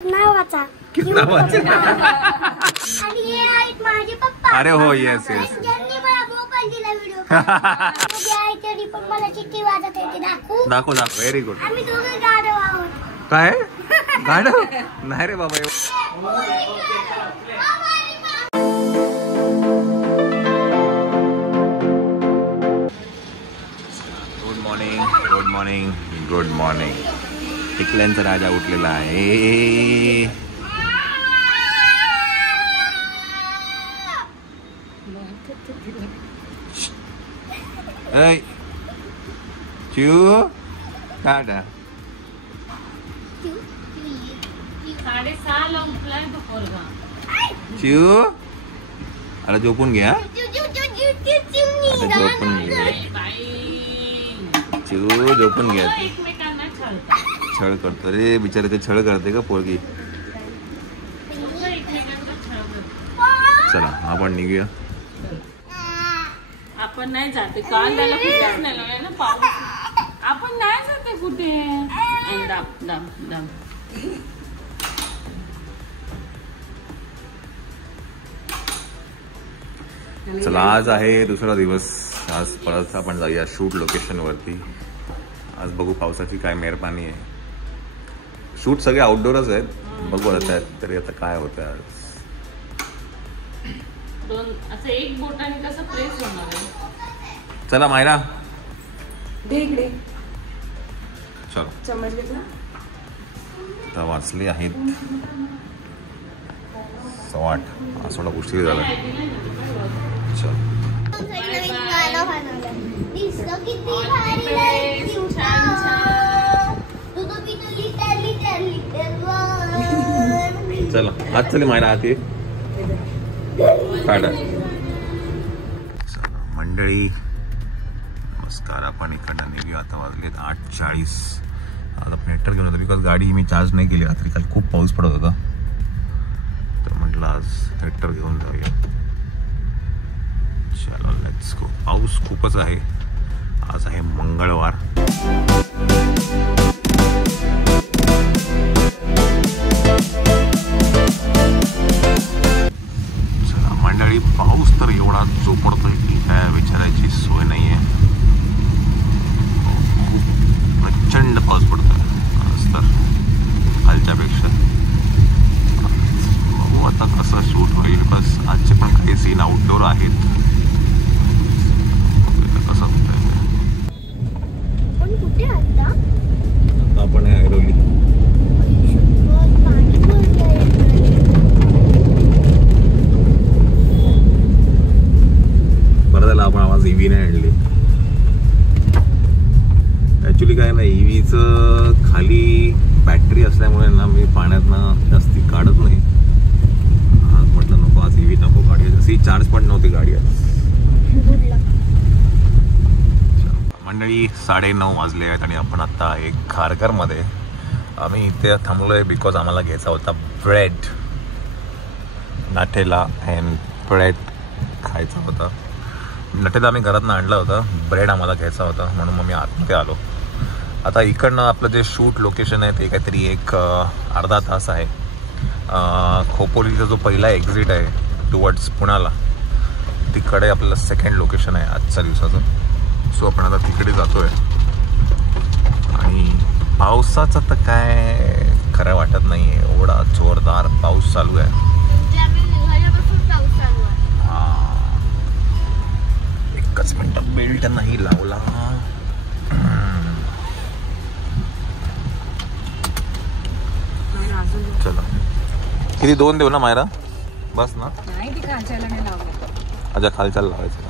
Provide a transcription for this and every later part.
नावाचा आणि हे आहेत माझे पप्पा. अरे हो, येस येस. ज्यांनी मला मोबाईल दिला व्हिडिओ आहे तरी पण मला चिठ्ठी वाजत येते. दाखवू व्हेरी गुड. आम्ही दोघे गाढव आहोत. काय गाढव नाही रे बाबा. Good morning good morning good morning. टिकल्यांचा राजा उठलेला आहे. चिऊ टाटा. 6:30 उठलाय तो पोरगा. चिऊ अरे झोपून घ्या. झोपून घे चिऊ, झोपून घ्या. एकमेकांना छळ करतो रे बिचारे. ते छळ करते का पोरगी. चला आपण निघूया. आपण नाही जाते काल त्याला कुठेच नाही ना पाऊस. आपण नाही जाते कुठे. दम दम दम. चला आज आहे दुसरा दिवस. आज परत आपण जाऊया शूट लोकेशन वरती. आज बघू पावसाची काय मेहरबानी आहे. शूट सगळे आउटडोरच आहेत. बघू आता तरी आता काय होतं आज. असं एक बोटाने कसं प्रेस होणार आहे. चला मायरा इकडे चलो. चम्मच घेतला. आता वाचले आहेत 8:15. आज थोडा उशीर झाला. चल चला आज चले मायरा आत ये. मंडळी नमस्कार. आपण इकडनं निघूया. आता वाजलेत 8:40. आज आपण हेक्टर घेऊन होतो बिकॉज गाडी मी चार्ज नाही केली रात्री. काल खूप पाऊस पडत होता तर म्हटलं आज हेक्टर घेऊन जाऊया. चलो लेट्स गो. पाऊस खूपच आहे. आज आहे मंगळवार. चला मंडळी पाऊस तर एवढा जोपडतोय की काय विचारायची सोय नाही आहे. खूप प्रचंड पाऊस पडतोय आज तर कालच्यापेक्षा. बघू आता कसं शूट होईल. बस आजचे पण काही सीन आउटडोर आहेत. कसं होतंय कुठे आता आपण ऐरोली. बरं झालं आपण आवाज ईव्ही नाही आणली. ऍक्च्युली काय ना ईव्हीचं खाली बॅटरी असल्यामुळे ना मी पाण्यातनं जास्ती काढत नाही. आज म्हटलं नको आज ईव्ही नको काढायचं. सी चार्ज पण नव्हती गाडी आज. मंडळी 9:30 वाजले आहेत आणि आपण आता एक खारघरमध्ये. आम्ही इथे थांबलोय बिकॉज आम्हाला घ्यायचा होता ब्रेड. नाटेला अँड ब्रेड खायचा होता. नटेला आम्ही घरातनं आणला होता. ब्रेड आम्हाला घ्यायचा होता म्हणून मग मी आतमध्ये आलो. आता इकडनं आपलं जे शूट लोकेशन आहे ते काहीतरी एक अर्धा तास आहे. खोपोलीचा जो पहिला एक्झिट आहे टुवर्ड्स पुण्याला तिकडे आपल्याला सेकंड लोकेशन आहे आजच्या दिवसाचं. सो आपण आता तिकडे जातोय. आणि पावसाचं तर काय खरं वाटत नाही आहे. एवढा जोरदार पाऊस चालू आहे. हां एकच मिनिट बेल्ट नाही लावला. चला किती 2 देऊ ना मायरा. बस ना. नाही ती खालच्याला नाही लावलं. अच्छा खालच्याला लावायचं.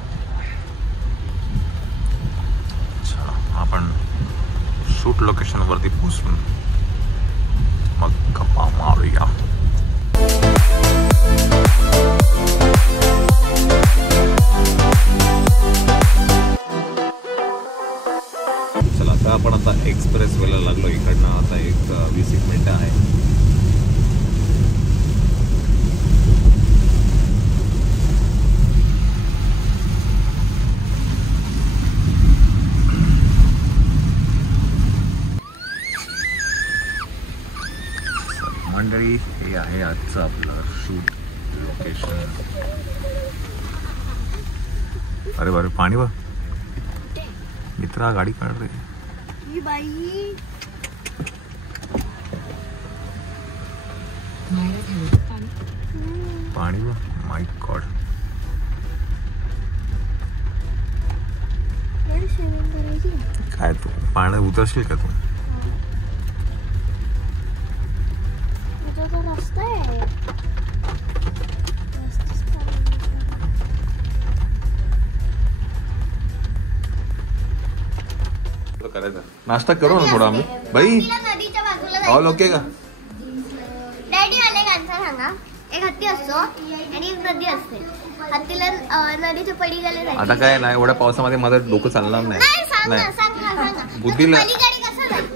आपण शूट लोकेशन वरती पोहोचून मग गप्पा मारूया. चला आता आपण आता एक्सप्रेस वेला लागलो. इकडनं आता एक 20 मिनिटं आहे. मंडळी, हे आहे आजचं आपलं शूट लोकेशन. अरे बारे, पाणी बघ मित्रा, गाडी काढ रे. बाई पाणी बघ, माय गॉड. काय तू पाण्यात उतरशील का तू? रस्ता आहे. करायचं नाश्ता करू ना थोडा आम्ही. बाई नदीच्या बाजूला ऑल ओके का? डॅडी आले गांचा सांगा. एक हत्ती असतो आणि एक नदी असते. हत्तीला नदीच्या पलीकडे जायचं. आता काय नाही, एवढ्या पावसामध्ये माझं डोकं चालणार नाही, सांग ना, सांग ना, सांग ना. बुद्धीला- पलीकडे कसं जाईल?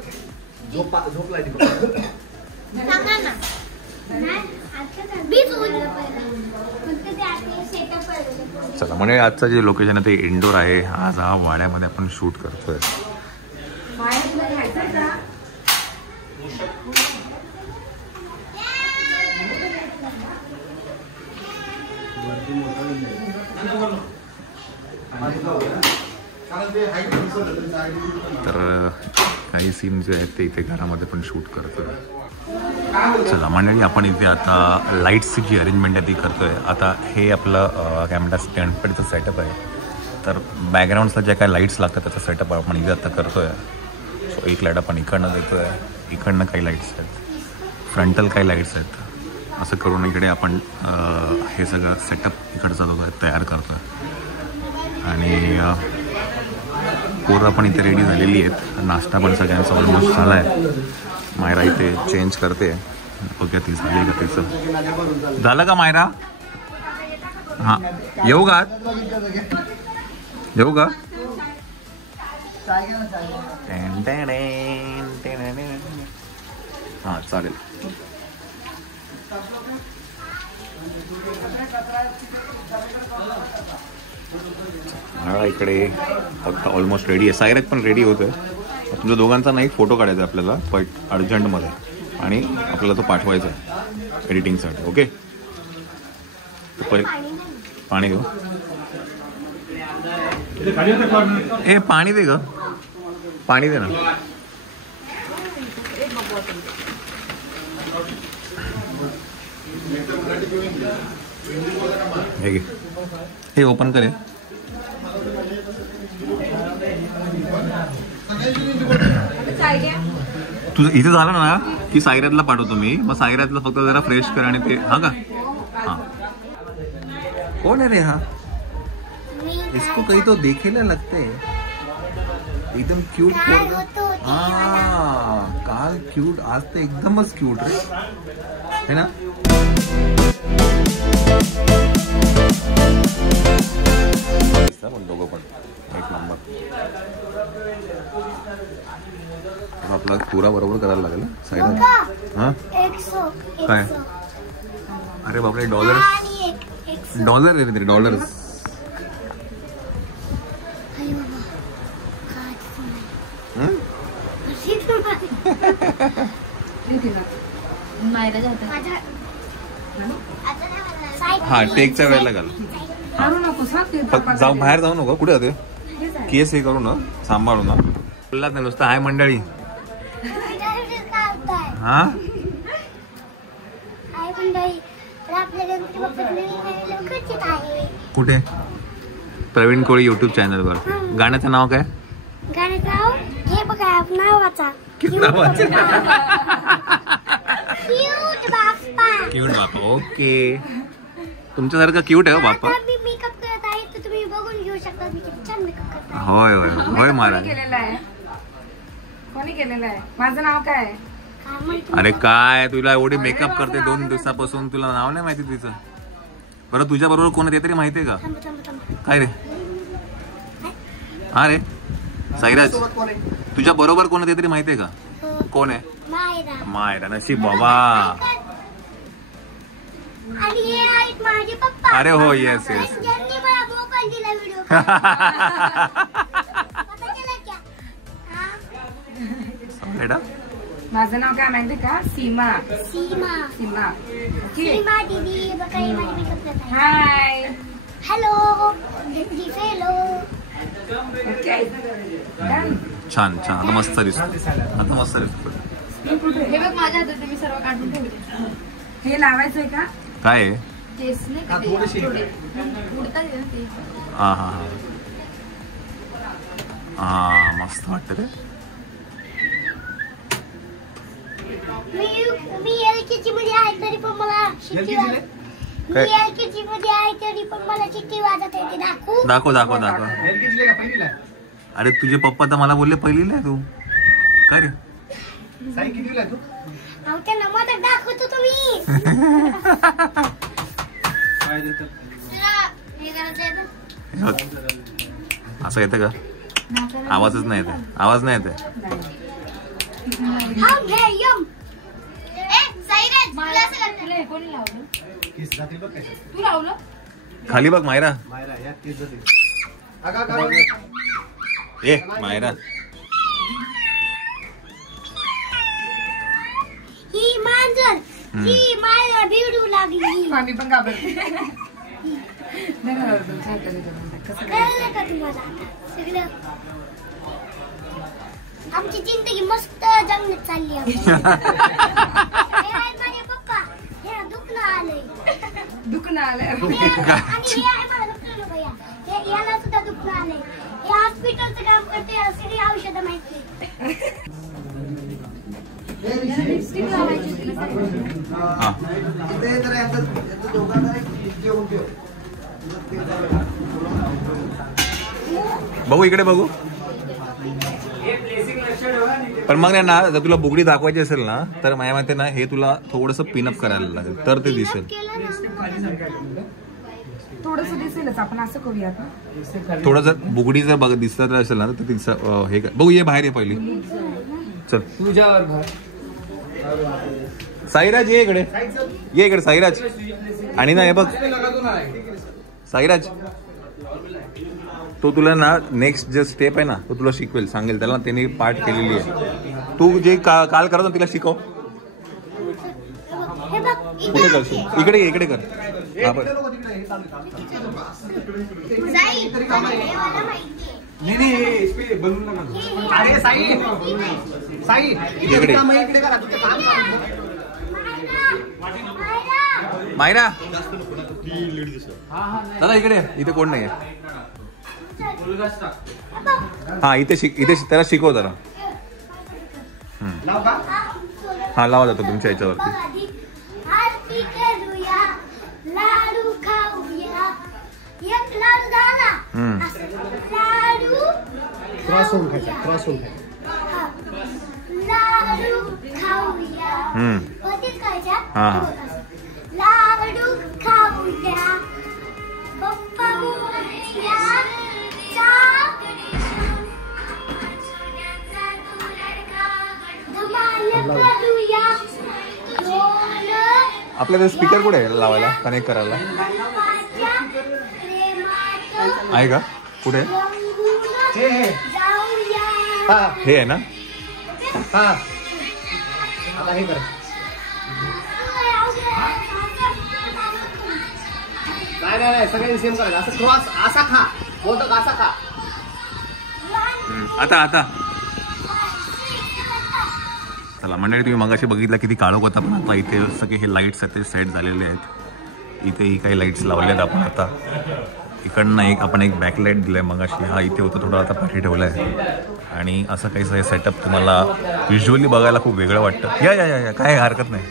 सांगा ना. चला म्हणजे आजचं जे लोकेशन आहे ते इंडोर आहे. आज हा वाड्यामध्ये आपण शूट करतोय. तर काही सीन जे आहेत ते इथे घरामध्ये पण शूट करतोय. चला मंडळी, आपण इथे आता लाईट्सची जी अरेंजमेंट आहे ती करतोय. आता हे आपलं काय म्हणतात गणपतीचं सेटअप आहे. तर बॅकग्राऊंडला जे काय लाईट्स लागतात त्याचा सेटअप आपण इथे आता करतोय. सो एक लाईट आपण इकडनं देतोय, इकडनं काही लाईट्स आहेत, फ्रंटल काही लाईट्स आहेत. असं करून इकडे आपण हे सगळं सेटअप इकडचा तयार करतोय. आणि पोरं पण इथे रेडी झालेली आहेत. नाश्ता पण सगळ्यांचा ऑलमोस्ट झाला आहे. मायरा इथे चेंज करते. ओके, ती झाली का तिचं? झालं का मायरा? हां, येऊ का? येऊ का? हां चालेल. इकडे फक्त ऑलमोस्ट रेडी आहे. सायरक पण रेडी होतोय. तुमच्या दोघांचा नाही फोटो काढायचा आपल्याला पण अर्जंटमध्ये, आणि आपल्याला तो पाठवायचा आहे एडिटिंगसाठी. ओके, पाणी घेऊ. ए पाणी दे ग, पाणी दे ना. हे घे, हे ओपन करे. तुझं इथे झालं ना की सायरातला पाठवतो मी. मग सायरातला फक्त जरा फ्रेश कर आणि ते. हा का? हा. कौन है रे? हा, इसको कहीं तो देखेला लगते. एकदम क्यूट. हाँ, काल क्यूट, आज तो एकदमच क्यूट रे, है ना? दोघं पण एक नंबर. आपला पुरा बरोबर करायला लागेल साईड. हा काय? अरे बापरे, डॉलर आहे रे, डॉलर. हा, टेकच्या वेळेला घाल. जाऊ, बाहेर जाऊ नको. कुठे होते केस? हे करू ना, सांभाळू ना. बोललात नाही नुसतं हाय मंडळी. हा, कुठे? प्रवीण कोळी युट्यूब चॅनलवर. गाण्याचं नाव काय? हे बघा नावाचा क्यूट बाप्पा. ओके, तुमच्यासारखं क्यूट आहे हो बाप्पा. मी मेकअप करत आहे तर तुम्ही बघून घेऊ शकता. मी किती छान मेकअप करते. होय होय होय महाराज. कोणी केलेलं आहे? माझं नाव काय आहे? अरे काय, तुला एवढी मेकअप करते 2 दिवसापासून, तुला नाव नाही माहिती तिचं? बरं, तुझ्या बरोबर कोण आहे ते तरी माहितीये का? काय रे? हा रे साईराज, तुझ्या बरोबर कोण आहे ते तरी माहितीये का? कोण आहे? मायरा. नशीब बाबा. माझे पप्पा. अरे हो, येस येस. ज्यांनी मला मोबाईल दिला व्हिडिओ. बेटा माझं नाव काय माहिती का? सीमा. सीमा. सीमा. ओके. सीमा दीदी बघा ही माझी मेकअप करत आहे. हाय. हॅलो दीदी फेलो. ओके. डन. छान छान. आता मस्त दिसतो. आता मस्त दिसतो. हे बघ माझ्या हातात मी सर्व काढून ठेवले. हे लावायचंय का? काय आहे? केस नाही का ते थोडे उडतात ना ते. हा हा हा मस्त वाटतं ते. मी एलकेजी मध्ये आहे तरी पण मला शिट्टी वाजत. मी काय? एलकेजी मध्ये आहे तरी पण मला शिट्टी वाजत आहे. ते दाखवू? दाखव दाखव दाखव. अरे तुझे पप्पा तर मला बोलले पहिलीला आहे तू. काय रे? अहो त्यांना मदत दाखवतो तुम्ही. तुला हे करायचं आहे तर? असं येतं का? आवाजच नाही येते. आवाज नाही येते. हम हे यम. साईराज तुला असं लागतं? तुला हे कोणी लावलं? तू लावलं? खाली बघ मायरा. ए मायरा. ही मांजर ही मायला भिडू लागली. आम्ही पण घाबरते. नाही घाबरत. कसं काय? कळलं का तुम्हाला आता सगळं? आमची जिंदगी मस्त जंगलात चालली आहे. हे आहेत माझे पप्पा. हे दुखणं आलंय. दुखणं आलंय. आणि हे आहे मला दुखणं भैया. हे याला सुद्धा दुखणं आलंय. हे हॉस्पिटलचं काम करते. सगळी औषधं माहिती. लिपस्टिक लावायची तुला सांगितलं. हा बघू इकडे बघू. पण मग ना जर तुला बुगडी दाखवायची असेल ना तर माझ्या माहिती ना हे तुला थोडंसं पिनअप करायला लागेल तर ते दिसेल. थोडस दिसेलच. आपण असं करूयात ना. थोडं जर बुगडी जर बघ दिसत असेल ना तर तिचं हे बघू. ये बाहेर ये पहिली. चल तुझ्यावर भर. साईराज ये इकडे. ये इकडे साईराज. आणि ना हे बघ साईराज तो तुला ना नेक्स्ट जे स्टेप आहे ना तो तुला शिकवेल. सांगेल त्याला त्याने पाठ केलेली आहे. तू जे काल करत ना तिला शिकव. हे बघ कुठे करशील? इकडे ये इकडे कर. हा बघ जाई. हे मला माहिती आहे. नाही बनवून नका. अरे साई साई इकडे. इकडे करा. तुझं काम मायरा दादा इकडे. इथे कोण नाही. हा इथे त्याला शिकव जरा. लाव का? हा लावा जातो तुमच्या याच्यावरती. आरती करूया लाडू खाऊया. एक लाडू झाला. लाडू क्रॉस होऊन खायचा. क्रॉस होऊन खायचा. लाडू खाऊया. होतीच खायच्या. हा. लाडू खाऊया. पप्पा मोरया आपल्याकडे स्पीकर कुठे आहे लावायला कनेक्ट करायला आहे का? कुठे हे आहे ना? हा आता हे कर. नाही सगळ्यांनी सेम करायचं. असं क्रॉस असा खा. बोलतो असा खा. आता चला मंडळी तुम्ही मगाशी बघितलं किती काळोख होता पण आता इथे सगळे हे लाईट्स आहेत ते सेट झालेले आहेत. इथेही काही लाईट्स लावलेत आपण. आता इकडनं आपण एक बॅकलाईट दिलाय मगाशी. हा इथे होतं थोडं आता पाठी ठेवला आहे आणि असं काही सगळं सेटअप तुम्हाला व्हिज्युअली बघायला खूप वेगळं वाटतं. या काय हरकत नाही.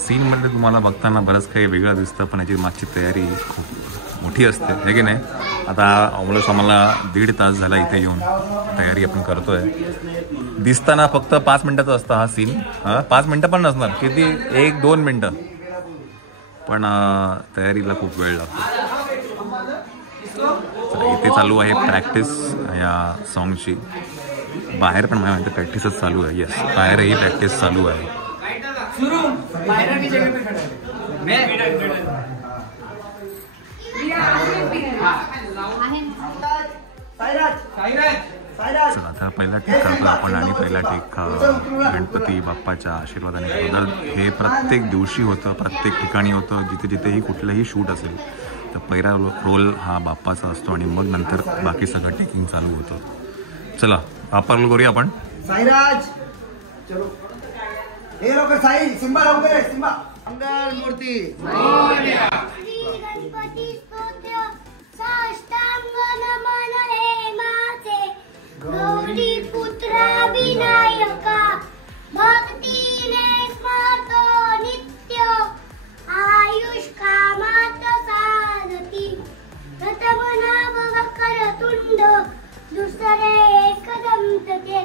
सीनमध्ये तुम्हाला बघताना बरंच काही वेगळं दिसतं पण याची मागची तयारी खूप मोठी असते हे की नाही. आता ऑलमोस्ट आम्हाला 1.5 तास झाला इथे येऊन तयारी आपण करतोय. दिसताना फक्त 5 मिनिटाचा असतं हा सीन. 5 मिनिटं पण नसणार किती 1-2 मिनिटं पण तयारीला खूप वेळ लागतो. इथे चालू आहे प्रॅक्टिस या सॉंगची बाहेर पण माझ्या म्हणते प्रॅक्टिसच चालू आहे. येस, बाहेरही प्रॅक्टिस चालू आहे. चला आता पहिला टीक करतो आपण आणि पहिला टीक गणपती बाप्पाच्या आशीर्वादाने बदल. हे प्रत्येक दिवशी होतं, प्रत्येक ठिकाणी होतं, जिथे जिथेही कुठलंही शूट असेल तर पहिला रोल हा बाप्पाचा असतो आणि मग नंतर बाकी सगळं टेकिंग चालू होतं. चला बाप्पा रोल करूया आपण. साईराज चलो हे लवकर साई सिंबा लवकर आहे सिंबा. मंगल मूर्ती गणपती स्तोत्र साष्टांग नमन हे माझे गौरी पुत्रा विनायका भक्तीने स्मरतो नित्य आयुष कामात साधती प्रथम नाम वक्रतुंड दुसरे एकदंतके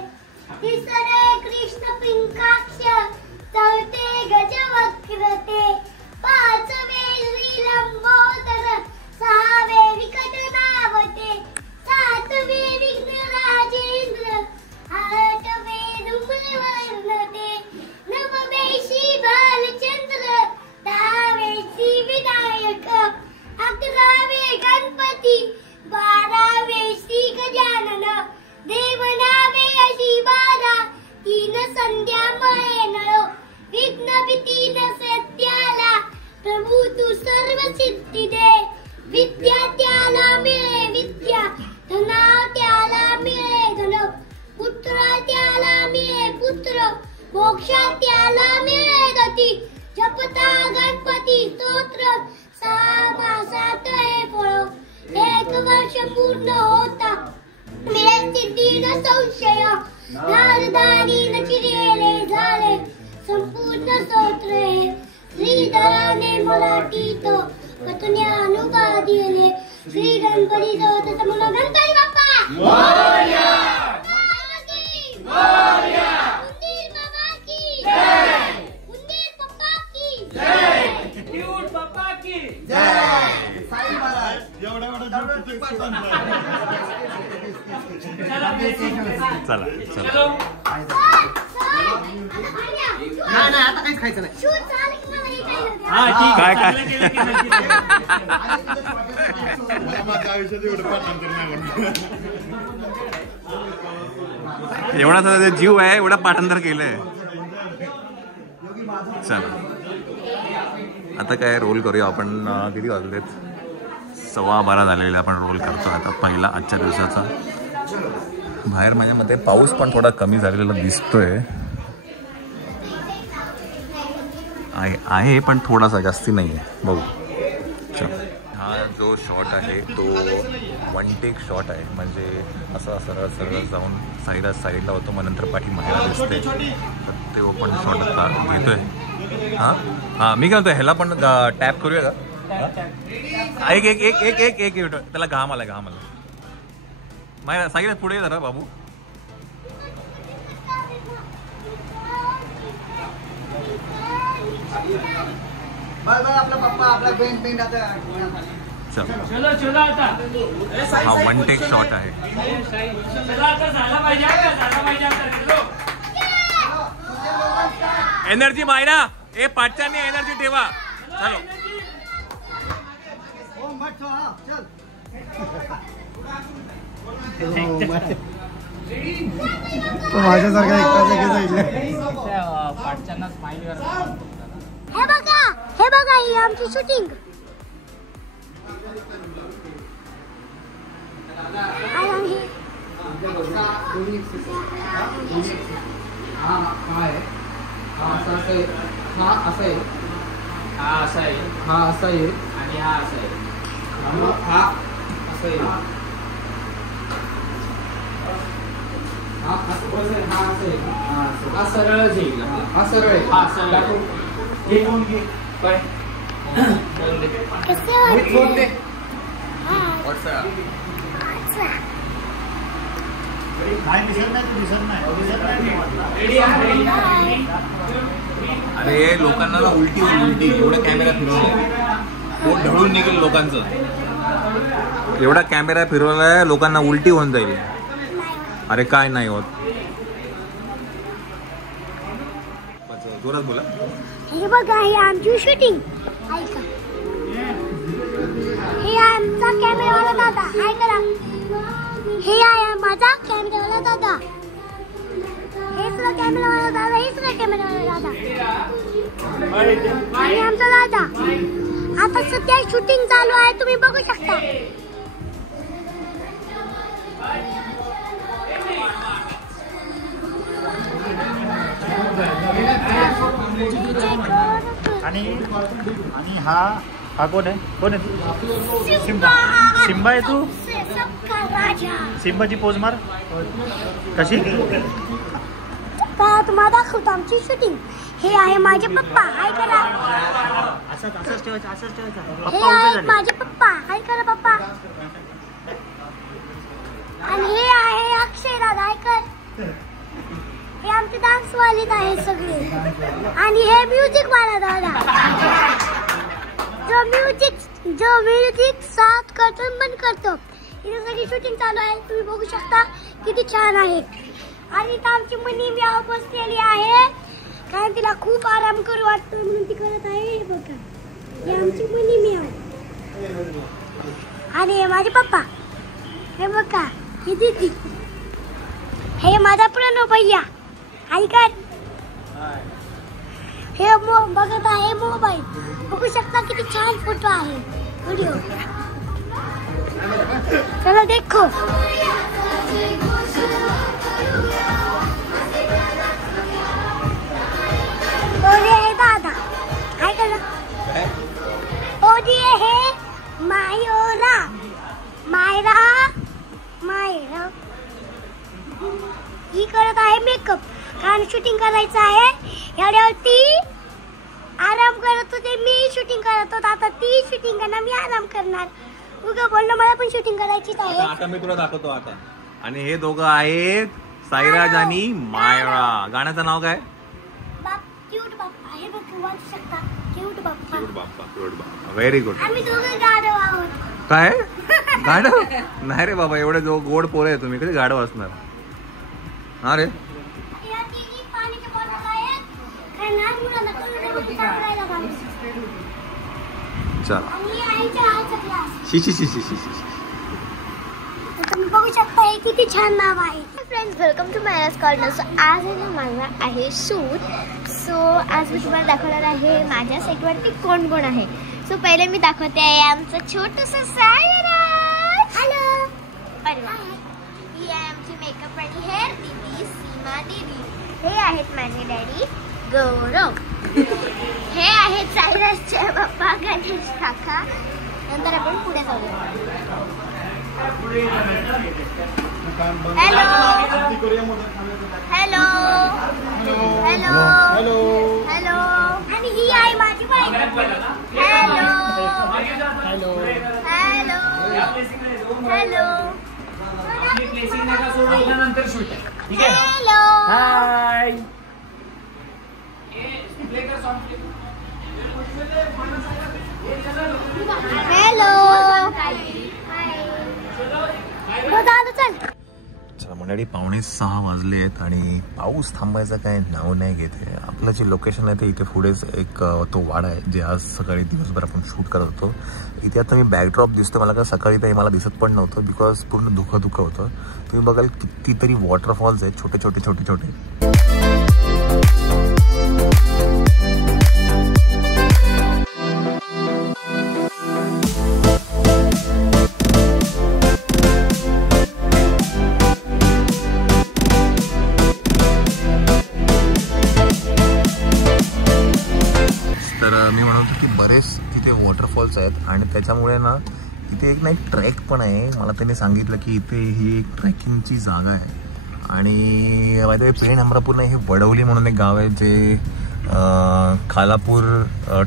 तिसरे कृष्ण पिंकाक्ष चौथे गजवक्रते पाचवे श्रीलंबोदर सहावे विकटनावते सातवे विघ्नराजेंद्र आठवे धूम्रवर्णते नवमे श्री बालचंद्र दहावे श्री विनायक अकरावे गणपती बारावे श्री गजानन देवनावे अशी बारा तीन संध्या मळे नळो विघ्न भीतीन सत्याला प्रभू तू सर्व सिद्धी दे. विद्या त्याला मिळे विद्या धना त्याला मिळे धन पुत्र त्याला मिळे पुत्र मोक्ष त्याला मिळे गती जपता गणपती स्तोत्र 6 मासात हे फळ 1 वर्ष पूर्ण होता मिळे सिद्धी न संशय नारदानीन चिरेले झाले संपूर्ण स्तोत्र हे श्रीधराने मराठीत कथुन्या अनुवादिले श्री गणपती स्तोत्र समोर गणपती बाप्पा मोरया मोरया उंदीर बाबा की जय उंदीर पप्पा की जय क्यूट पप्पा की जय साई महाराज चला चला नाही आता काहीच खायचं नाही. शूट झालं की मला हे काय होतं? काय काय एवढा सगळं जीव आहे, एवढा पाठांतर केलंय. चला आता काय रोल करूया आपण. किती वाजलेत? 12:15 झालेले. आपण रोल करतो आता पहिला आजच्या दिवसाचा. बाहेर माझ्या मते पाऊस पण थोडा कमी झालेला दिसतोय. आहे पण थोडासा, जास्ती नाही आहे. बघू. हा जो शॉट आहे तो 1 टेक शॉट आहे. म्हणजे असा सरळ सरळ जाऊन साईडला होतो, मग नंतर पाठी महिला दिसते, तर ते पण शॉट आता घेतोय. हां मी काय म्हणतो, ह्याला पण टॅप करूया का? एक एक एक एक एक एक मिनिट. त्याला घाम आला. माझ्या सांगितलं पुढे जरा बाबू. आपला पप्पा आपला पेंट आता चलो चलो आता. हा 1 टेक शॉट आहे. चला आता झाला पाहिजे आता. एनर्जी मायना ए पाठच्यानी एनर्जी ठेवा. चलो माझ्यासारखा एकटा पाठच्यांना स्माइल हे बघा ही आमची शूटिंग. सरळ जाईल. हा सरळ अरे लोकांना ना उलटी एवढा कॅमेरा फिरवलाय, पोट ढळून निघेल लोकांचं. एवढा कॅमेरा फिरवलाय लोकांना उलटी होऊन जाईल. अरे काय नाही होत, जोरात बोला. हे बघा, हे आमची शूटिंग. ऐका, हे आमचा कॅमेरावाला दादा. हाय करा. हे आहे माझा कॅमेरावाला दादा. हे सुद्धा कॅमेरावाला दादा. हे सुद्धा कॅमेरावाला दादा. आणि आमचा दादा. आता सध्या शूटिंग चालू आहे, तुम्ही बघू शकता. आणि हा कोण आहे? कोण आहे? सिम्बा. सिम्बा आहे तू? सिम्बाची पोज मार. कशी? तुम्हाला दाखवतो आमची शूटिंग. हे आहे माझे पप्पा. हाय करा. असंच ठेवायचं, असंच ठेवायचं. हे आहे माझे पप्पा. हाय करा पप्पा. आणि हे आहे अक्षय दादा. हाय कर. हे आमचे डान्स वाले आहे सगळे. आणि हे म्युझिक वाला दादा, जो म्युझिक साथ करतो बंद करतो. इथे सगळी शूटिंग चालू आहे, तुम्ही बघू शकता किती छान आहे. आणि इथं आमची मनी म्याव बसलेली आहे, कारण तिला खूप आराम करू वाटतो म्हणून ती करत आहे. हे बघा, हे आमची मनी म्याव. आणि हे माझे पप्पा. हे बघा, ही दीदी. हे माझा प्रणव भैया. ऐका, हे बघत आहे मोबाईल. बघू शकता किती छान फोटो आहे, व्हिडिओ. चला देखो. ओडी आहे दादा. काय करा? ओडी आहे मायोरा. मायरा. मायरा ही करत आहे मेकअप, कारण शूटिंग करायचं आहे. एवढ्यावरती आराम करत होते, मी शूटिंग करत होतो. आता ती शूटिंग करणार, मी आराम करणार. उगा बोललो, मला पण शूटिंग करायचीच आहे. आता मी तुला दाखवतो आता. आणि हे दोघं आहेत साईराज आणि मायरा. गाण्याचं नाव काय? क्यूट बाप्पा. हे बघ, वाचू शकता. Cute Bappa. Cute Bappa. Very good. आम्ही दोघं गाढव आहोत. काय गाढव? नाही रे बाबा, एवढे जो गोड पोरं आहे तुम्ही, कधी गाढव असणार? हा रे. या तिघी पाण्याच्या बॉटल आहेत, कारण लहान मुलांना कळलं चांगला आहे. चला. आणि आईच्या हातचा ग्लास. शी शी शी शी शी शी. तुम्ही बघू शकता, हे किती छान नाव आहे. Friends, welcome to Myra's corner. So आज माझा आहे शूट. सो आज मी तुम्हाला दाखवणार आहे माझ्या सेटवरती कोण कोण आहे. सो पहिले मी दाखवते आहे आमचं छोटंसं सायराज. हॅलो. ही आहे आमची मेकअप आणि हेअर दीदी, सीमा दीदी. हे आहेत माझे डॅडी गौरव. हे आहेत सायराजचे पप्पा गणेश काका. नंतर आपण पुढे जाऊया. हॅलो. हॅलो. हॅलो. हॅलो. आणि ही आहे माझी बाई. Hello. Hello. Hello. Hello. Hello. Hi. Hello. चला मंडळी, 5:45 वाजले आहेत आणि पाऊस थांबायचं काय नाव नाही घेते. आपलं जे लोकेशन आहे ते इथे पुढेच एक तो वाडा आहे, जे आज सकाळी दिवसभर आपण शूट करत होतो. इथे आता मी बॅकड्रॉप दिसतो मला, का सकाळी तर मला दिसत पण नव्हतं, बिकॉज पूर्ण धुकं होतं. तुम्ही बघाल कितीतरी वॉटरफॉल्स आहेत, छोटे छोटे छोटे छोटे. तिथे वॉटरफॉल्स आहेत आणि त्याच्यामुळे ना इथे एक नाही ट्रेक पण आहे. मला त्यांनी सांगितलं की इथे ही एक ट्रेकिंगची जागा आहे. आणि माहिती आहे, पेण अमरापूर नाही, हे वडवली म्हणून एक गाव आहे, जे खालापूर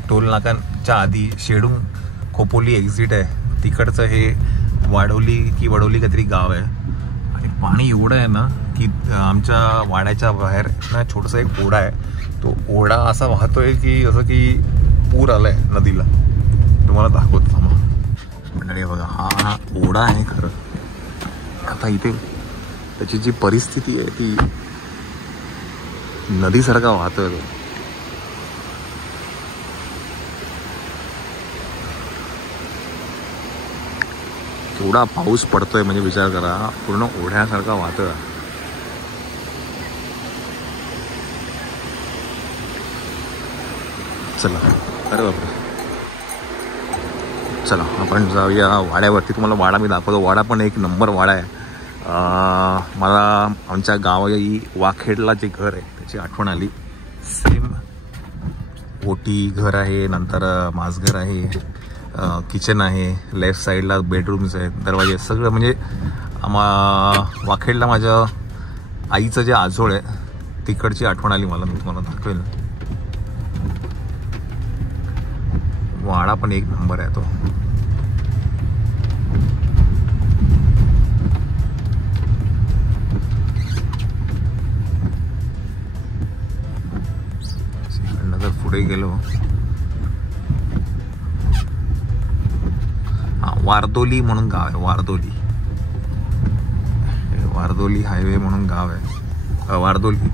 टोल नाक्याच्या आधी शेडूम खोपोली एक्झिट आहे तिकडचं हे वडवली काहीतरी गाव आहे. आणि पाणी एवढं आहे ना की आमच्या वाड्याच्या बाहेर ना छोटंसं एक ओढा आहे. तो ओढा असा वाहतोय की जसं की पूर आलाय नदीला. तुम्हाला दाखवतो थांबा मंडळी. बघा, हा ओढा आहे खरं. आता इथे त्याची जी परिस्थिती आहे ती नदीसारखा वाहतोय तो. केवढा पाऊस पडतोय म्हणजे विचार करा, पूर्ण ओढ्यासारखा वाहतोय. चला, अरे बापरे, चला आपण जाऊया वाड्यावरती. तुम्हाला वाडा मी दाखवतो. वाडा पण एक नंबर वाडा आहे. मला आमच्या गावाही वाखेडला जे घर आहे त्याची आठवण आली. सेम ओटी घर आहे, नंतर माझघर आहे, किचन आहे, लेफ्ट साईडला बेडरूम्स आहेत, दरवाजे, सगळं म्हणजे वाखेडला माझ्या आईचं जे आजोळ आहे तिकडची आठवण आली मला. मी तुम्हाला दाखवेल. वाडा पण एक नंबर आहे तो. जर पुढे गेलो, वारदोली म्हणून गाव आहे. वारदोली, वारदोली हायवे म्हणून गाव आहे वारदोली.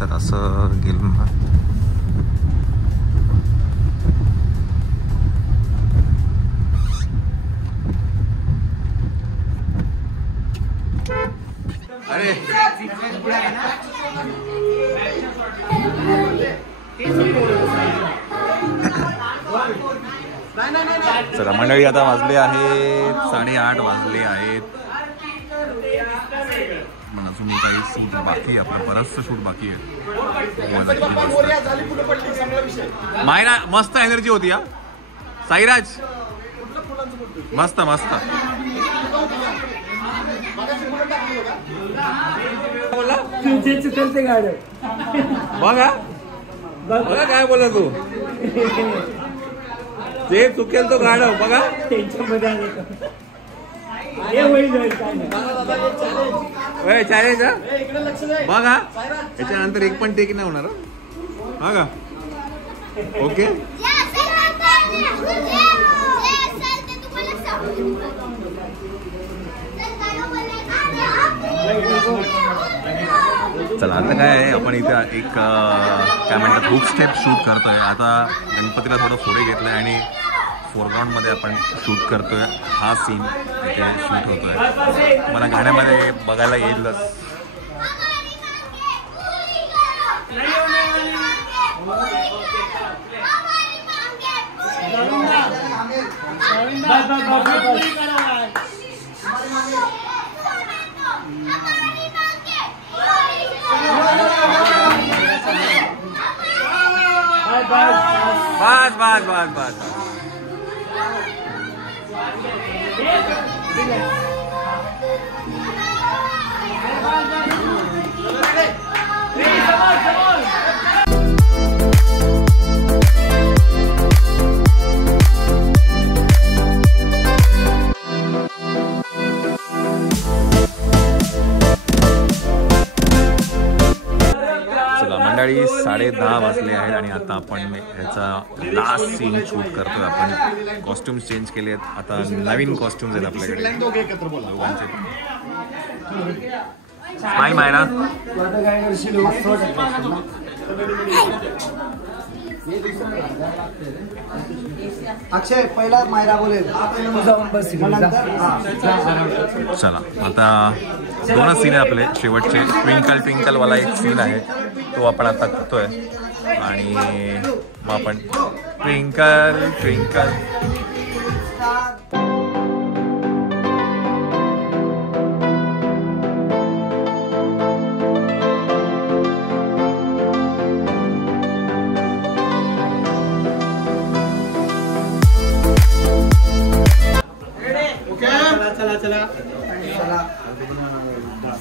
तर असं गेलो ना, चला मंडळी, आता वाजले आहेत 8:30 वाजले आहेत. पण अजून काही शूट बाकी आहे. आपला बरंचसं शूट बाकी आहे. मायरा मस्त एनर्जी होती हा. साईराज मस्त मस्त. चुकल ते गाड बघा बघा काय बोला तू. ते चुकेल तो गाडव बघा. चॅलेंज बघा. त्याच्यानंतर एक पण टेक नाही होणार बघा. ओके, चला आता काय आहे, आपण इथे एक काय म्हणतात हुक स्टेप शूट करतोय. आता गणपतीला थोडं पुढे घेतलंय आणि फोरग्राऊंडमध्ये आपण शूट करतोय. हा सीन इथे शूट होतोय. मला गाण्यामध्ये बघायला येईलच. बस बस बस बस. मंडळी 10:30 वाजले आहेत आणि आता आपण ह्याचा लास्ट सीन शूट करतोय. आपण कॉस्ट्युम्स चेंज केले आहेत. आता नवीन कॉस्ट्युम्स आहेत आपल्याकडे दोघांचे. हाय मायरा. अक्षय पहिला मायरा बोलेल. चला आता 2 सीन आहे आपले शेवटचे. ट्विंकल ट्विंकल वाला एक सीन आहे तो आपण आता करतोय. आणि मग आपण ट्विंकल ट्विंकल.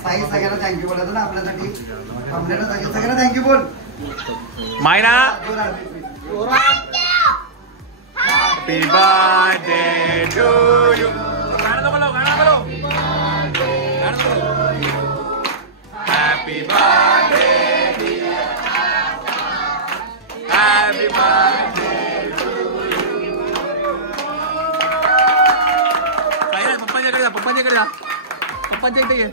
साई सगळ्यांना थँक्यू बोलायचं ना आपल्यासाठी. सगळ्यांना थँक्यू बोल. Myra happy birthday to you. गाणं बोलो, गाणं बोलो, गाणं बोलो. Happy birthday, happy birthday to you. पप्पांच्याकडे जा, पप्पांच्या या पप्पांच्या इथे ये.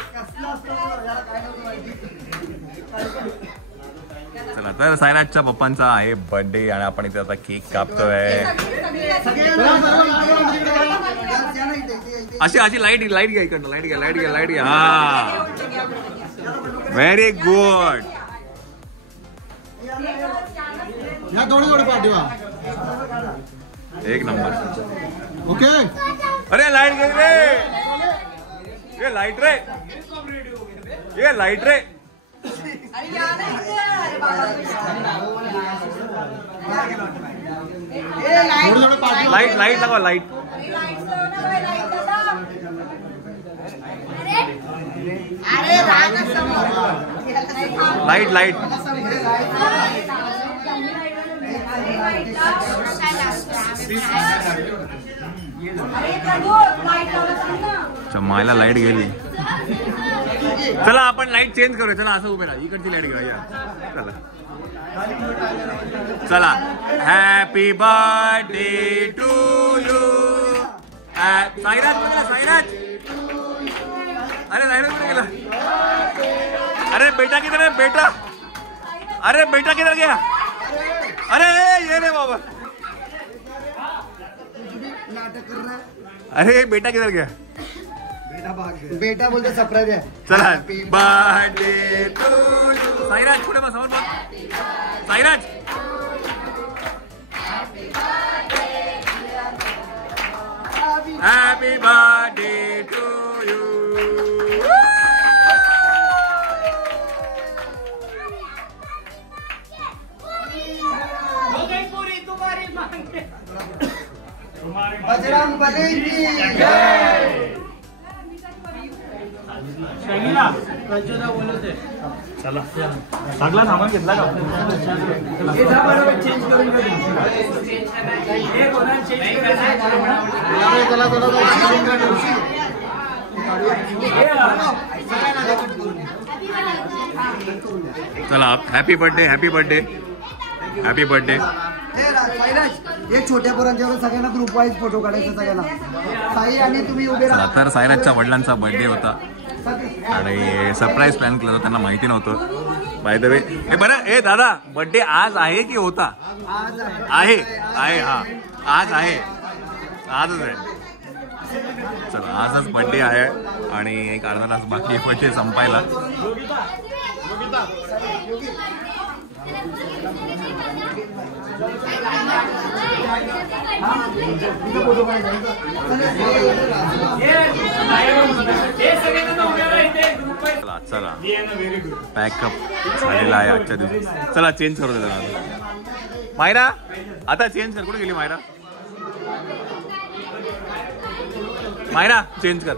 चला तर सायराजच्या पप्पांचा आहे बर्थडे आणि आपण इथे आता केक कापतोय. अशी अशी लाईट घ्या इकडनं. लाईट घ्या. हा व्हेरी गुड. एक नंबर. ओके. अरे लाईट घे रे. ये लाईट रे. लाईट लगा लाईट. लाईट मायला लाईट गेली. चला आपण लाईट चेंज करूया. चला असं उभे राहा. इकडची लाईट घेऊया. चला happy birthday to you. Sairaj अरे साईराज कुठे गेला. अरे बेटा किधर है बेटा. अरे बेटा किधर गया. अरे ये रे बाबा. अरे बेटा किधर गया. बेटा बोलते सरप्राईज आहे. चला बर्थडे टू यू. साईराज पुढे बस. समोर बघ Sairaj. Happy birthday to you. Bajrang Bali की चला सगळा सामान घेतला का. चला हॅपी बर्थडे. एक छोट्या पोरांच्यावर सगळ्यांना ग्रुप वाईज फोटो काढायचा सगळ्यांना. साई आणि तुम्ही उभे राहा. तर सायराजच्या वडिलांचा बर्थडे होता आणि सरप्राईज प्लॅन केला होता. त्यांना माहिती नव्हतं. बाय द वे हे बरं. ए दादा बर्थडे आज आहे की होता. आहे. हा आज आहे. आजच आहे. चला आजच बर्थडे आहे आणि एक अर्धा तास बाकी बर्थडे संपायला. चला पॅकअप झालेला आहे आजच्या दिवशी. चला चेंज करू दे. मायरा आता चेंज कर. कुठे गेली मायरा. चेंज कर.